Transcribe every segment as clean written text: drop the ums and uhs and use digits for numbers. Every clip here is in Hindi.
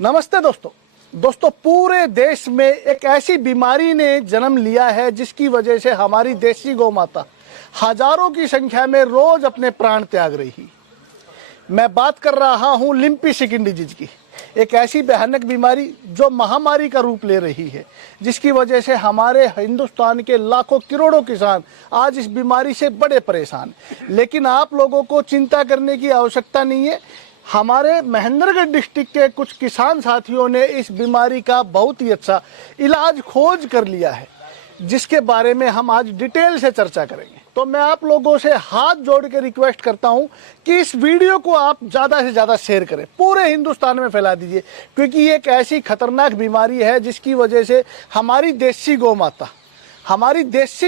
नमस्ते दोस्तों पूरे देश में एक ऐसी बीमारी ने जन्म लिया है जिसकी वजह से हमारी देसी गौ माता हजारों की संख्या में रोज अपने प्राण त्याग रही। मैं बात कर रहा हूं लिम्पी स्किन डिजीज की, एक ऐसी भयानक बीमारी जो महामारी का रूप ले रही है, जिसकी वजह से हमारे हिंदुस्तान के लाखों करोड़ों किसान आज इस बीमारी से बड़े परेशान। लेकिन आप लोगों को चिंता करने की आवश्यकता नहीं है। हमारे महेंद्रगढ़ डिस्ट्रिक्ट के कुछ किसान साथियों ने इस बीमारी का बहुत ही अच्छा इलाज खोज कर लिया है, जिसके बारे में हम आज डिटेल से चर्चा करेंगे। तो मैं आप लोगों से हाथ जोड़ के रिक्वेस्ट करता हूं कि इस वीडियो को आप ज़्यादा से ज़्यादा शेयर करें, पूरे हिंदुस्तान में फैला दीजिए, क्योंकि ये एक ऐसी खतरनाक बीमारी है जिसकी वजह से हमारी देसी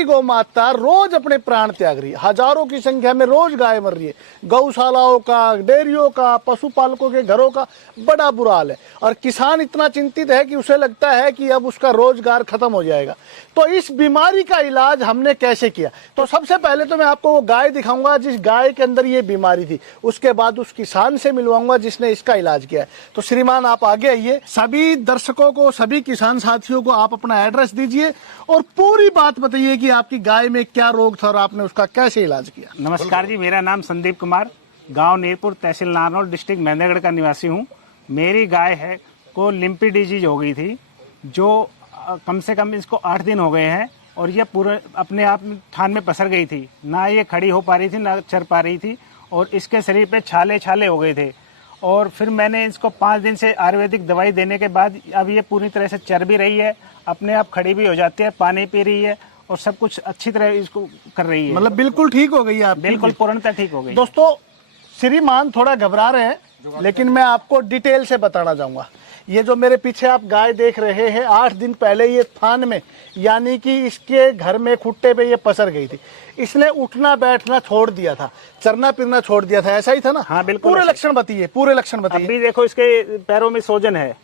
गौ माता रोज अपने प्राण त्याग रही है। हजारों की संख्या में रोज गाय मर रही है। गौशालाओं का, डेयरियों का, पशुपालकों के घरों का बड़ा बुरा हाल है और किसान इतना चिंतित है कि उसे लगता है कि अब उसका रोजगार खत्म हो जाएगा। तो इस बीमारी का इलाज हमने कैसे किया, तो सबसे पहले तो मैं आपको वो गाय दिखाऊंगा जिस गाय के अंदर ये बीमारी थी, उसके बाद उस किसान से मिलवाऊंगा जिसने इसका इलाज किया है। तो श्रीमान आप आगे आइए। सभी दर्शकों को, सभी किसान साथियों को आप अपना एड्रेस दीजिए और पूरी बात बताइए कि आपकी गाय में क्या रोग था और आपने उसका कैसे इलाज किया। नमस्कार जी, मेरा नाम संदीप कुमार, गांव नीरपुर, तहसील नारनौल, डिस्ट्रिक्ट महेंद्रगढ़ का निवासी हूं। मेरी गाय है को लिम्पी डिजीज हो गई थी, जो कम से कम इसको 8 दिन हो गए हैं और ये पूरे अपने आप थान में पसर गई थी। ना ये खड़ी हो पा रही थी, ना चर पा रही थी और इसके शरीर पे छाले छाले हो गए थे। और फिर मैंने इसको 5 दिन से आयुर्वेदिक दवाई देने के बाद अब ये पूरी तरह से चर भी रही है, अपने आप खड़ी भी हो जाती है, पानी पी रही है और सब कुछ अच्छी तरह इसको कर रही है। मतलब बिल्कुल ठीक हो गई आप? बिल्कुल पूर्णतः ठीक हो गई। दोस्तों श्रीमान थोड़ा घबरा रहे हैं, लेकिन मैं आपको डिटेल से बताना चाहूंगा। ये जो मेरे पीछे आप गाय देख रहे हैं, 8 दिन पहले ये थान में, यानी कि इसके घर में खुट्टे पे ये पसर गई थी। इसने उठना बैठना छोड़ दिया था, चरना फिरना छोड़ दिया था, ऐसा ही था ना? हाँ बिल्कुल। पूरे लक्षण बताइए, पूरे लक्षण बताइए। अभी देखो इसके पैरों में सोजन है।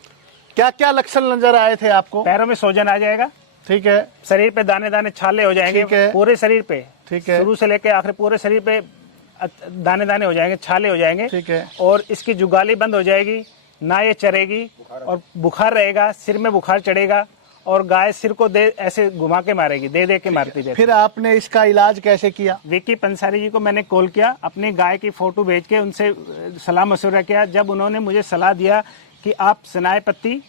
क्या क्या लक्षण नजर आए थे आपको? पैरों में सोजन आ जाएगा, ठीक है। शरीर पे दाने दाने छाले हो जाएंगे, पूरे शरीर पे, ठीक है, शुरू से लेकर आखिर पूरे शरीर पे दाने दाने हो जाएंगे, छाले हो जाएंगे, ठीक है। और इसकी जुगाली बंद हो जाएगी, ना ये चरेगी और बुखार रहेगा, सिर में बुखार चढ़ेगा और गाय सिर को दे ऐसे घुमा के मारेगी, दे दे के मारती जाएगी। फिर आपने इसका इलाज कैसे किया? विकी पंसारी जी को मैंने कॉल किया, अपनी गाय की फोटो भेज के उनसे सलाह मशवरा किया। जब उन्होंने मुझे सलाह दिया कि आप सनाए पत्ती,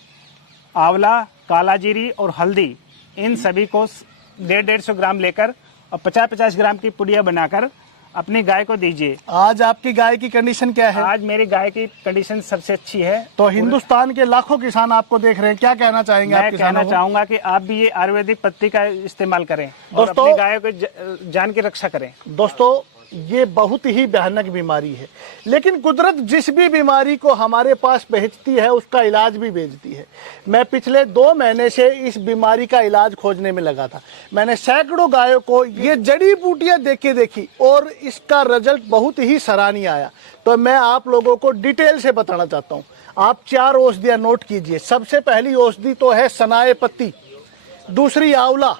आंवला, काला जीरी और हल्दी, इन सभी को 150-150 ग्राम लेकर और 50-50 ग्राम की पुड़िया बनाकर अपनी गाय को दीजिए। आज आपकी गाय की कंडीशन क्या है? आज मेरी गाय की कंडीशन सबसे अच्छी है। तो हिंदुस्तान के लाखों किसान आपको देख रहे हैं, क्या कहना चाहेंगे? मैं कहना चाहूंगा कि आप भी ये आयुर्वेदिक पत्ती का इस्तेमाल करें और अपनी गाय को जान की रक्षा करें। दोस्तों ये बहुत ही भयानक बीमारी है, लेकिन कुदरत जिस भी बीमारी को हमारे पास भेजती है उसका इलाज भी भेजती है। मैं पिछले 2 महीने से इस बीमारी का इलाज खोजने में लगा था। मैंने सैकड़ों गायों को ये जड़ी बूटियां देखी और इसका रिजल्ट बहुत ही सराहनीय आया। तो मैं आप लोगों को डिटेल से बताना चाहता हूँ। आप 4 औषधियां नोट कीजिए। सबसे पहली औषधि तो है सनाए पत्ती, दूसरी आंवला,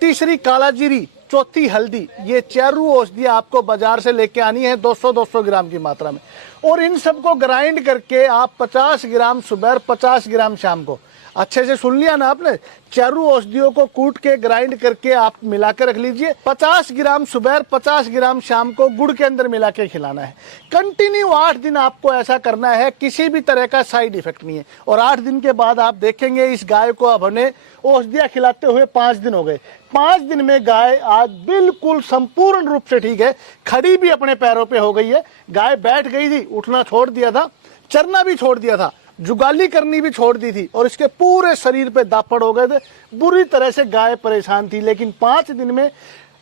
तीसरी काला जीरी, चौथी हल्दी। ये 4 औषधियां आपको बाजार से लेके आनी है 200-200 ग्राम की मात्रा में, और इन सबको ग्राइंड करके आप 50 ग्राम सुबह, 50 ग्राम शाम को, अच्छे से सुन लिया ना आपने, 4 औषधियों को कूट के ग्राइंड करके आप मिला के रख लीजिए। 50 ग्राम सुबह, 50 ग्राम शाम को गुड़ के अंदर मिला के खिलाना है। कंटिन्यू 8 दिन आपको ऐसा करना है, किसी भी तरह का साइड इफेक्ट नहीं है। और 8 दिन के बाद आप देखेंगे इस गाय को अब हमने औषधियां खिलाते हुए 5 दिन हो गए। 5 दिन में गाय आज बिल्कुल संपूर्ण रूप से ठीक है, खड़ी भी अपने पैरों पे हो गई है। गाय बैठ गई थी, उठना छोड़ दिया था, चरना भी छोड़ दिया था, जुगाली करनी भी छोड़ दी थी और इसके पूरे शरीर पे दापड़ हो गए थे। बुरी तरह से गाय परेशान थी, लेकिन 5 दिन में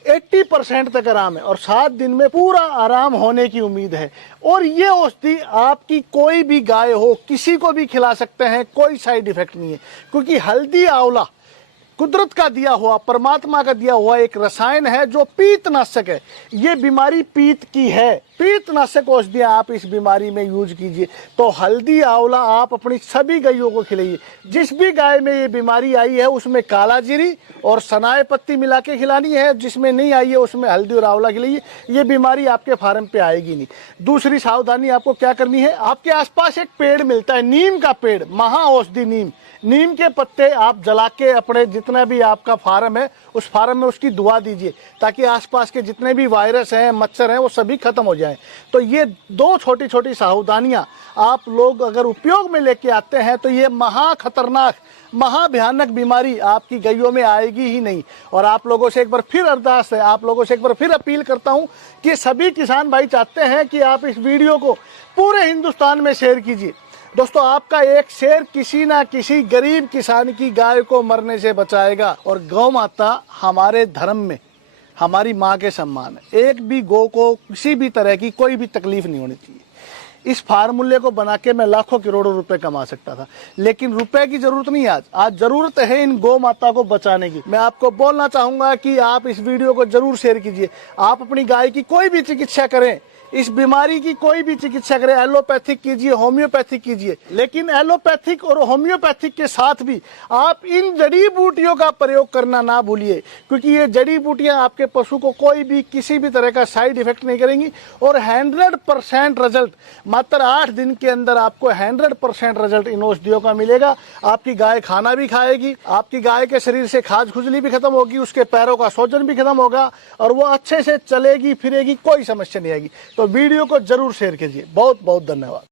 80% तक आराम है और 7 दिन में पूरा आराम होने की उम्मीद है। और ये औषधि आपकी कोई भी गाय हो, किसी को भी खिला सकते हैं, कोई साइड इफेक्ट नहीं है, क्योंकि हल्दी, आंवला कुदरत का दिया हुआ, परमात्मा का दिया हुआ एक रसायन है जो पीतनाशक है। ये बीमारी पीत की है। पीतनाशक औषधियां आप इस बीमारी में यूज कीजिए। तो हल्दी आंवला आप अपनी सभी गायों को खिलाइए। जिस भी गाय में ये बीमारी आई है उसमें काला जीरी और सनाए पत्ती मिला के खिलानी है, जिसमें नहीं आई है उसमें हल्दी और आंवला खिलाइए। ये बीमारी आपके फार्म पे आएगी नहीं। दूसरी सावधानी आपको क्या करनी है, आपके आसपास एक पेड़ मिलता है, नीम का पेड़, महा औषधि नीम के पत्ते आप जला के अपने जितना भी आपका फार्म है उस फार्म में उसकी दुआ दीजिए, ताकि आसपास के जितने भी वायरस हैं, मच्छर हैं, वो सभी खत्म हो जाएं। तो ये दो छोटी छोटी सावधानियां आप लोग अगर उपयोग में लेके आते हैं तो ये महा खतरनाक, महा भयानक बीमारी आपकी गायों में आएगी ही नहीं। और आप लोगों से एक बार फिर अरदास है, आप लोगों से एक बार फिर अपील करता हूं कि सभी किसान भाई चाहते हैं कि आप इस वीडियो को पूरे हिंदुस्तान में शेयर कीजिए। दोस्तों, आपका एक शेयर किसी ना किसी गरीब किसान की गाय को मरने से बचाएगा। और गौ माता हमारे धर्म में हमारी माँ के सम्मान है। एक भी गौ को किसी भी तरह की कोई भी तकलीफ नहीं होनी चाहिए। इस फार्मूले को बना के मैं लाखों करोड़ों रुपए कमा सकता था, लेकिन रुपए की जरूरत नहीं है। आज जरूरत है इन गौ माता को बचाने की। मैं आपको बोलना चाहूंगा कि आप इस वीडियो को जरूर शेयर कीजिए। आप अपनी गाय की कोई भी चिकित्सा करें, इस बीमारी की कोई भी चिकित्सा करें, एलोपैथिक कीजिए, होम्योपैथिक कीजिए, लेकिन एलोपैथिक और होम्योपैथिक के साथ भी आप इन जड़ी बूटियों का प्रयोग करना ना भूलिए, क्योंकि ये जड़ी बूटियां आपके पशु को कोई भी किसी भी तरह का साइड इफेक्ट नहीं करेंगी। और 100% रिजल्ट मात्र 8 दिन के अंदर आपको 100% रिजल्ट इन औषधियों का मिलेगा। आपकी गाय खाना भी खाएगी, आपकी गाय के शरीर से खाज खुजली भी खत्म होगी, उसके पैरों का सोजन भी खत्म होगा और वो अच्छे से चलेगी फिरेगी, कोई समस्या नहीं आएगी। तो वीडियो को जरूर शेयर कीजिए। बहुत बहुत धन्यवाद।